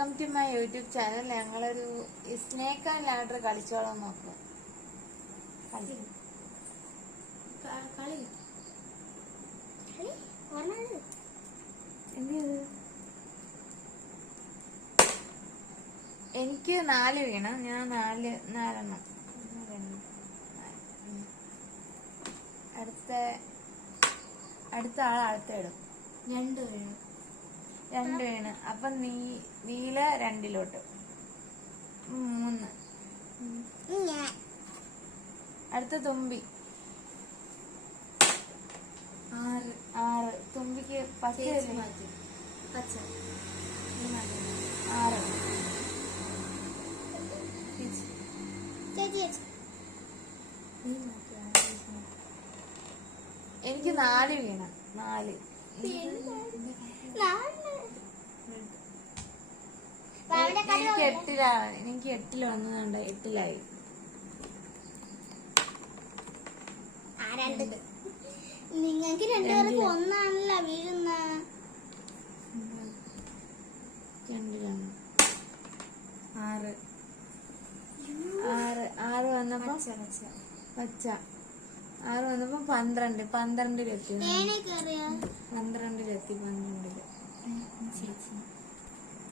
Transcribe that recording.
Welcome to my YouTube channel. ഞങ്ങളൊരു snake and ladder കളിച്ചോളാൻ നോക്കും. എനിക്ക് 4 വീണം. ഞാൻ 4 അടുത്ത ആൾ അടുത്ത ഇടും. 2 വീണ്. അപ്പൊ നീല 2-ലോട്ട് 3. അടുത്ത തുമ്പി 6. തുമ്പിക്ക് പച്ച 6. എനിക്ക് 4 വീണ. 4 എനിക്ക് 8 വന്നതുകൊണ്ട് 8-ലായി. നിങ്ങൾക്ക് രണ്ടുപേർക്ക് ഒന്നാണല്ലോ വീഴുന്ന. 2-ലാണ്. 6 വന്നപ്പോ പച്ച. 6 വന്നപ്പോ 12. 12-ലെത്തി. 12-ലെത്തി.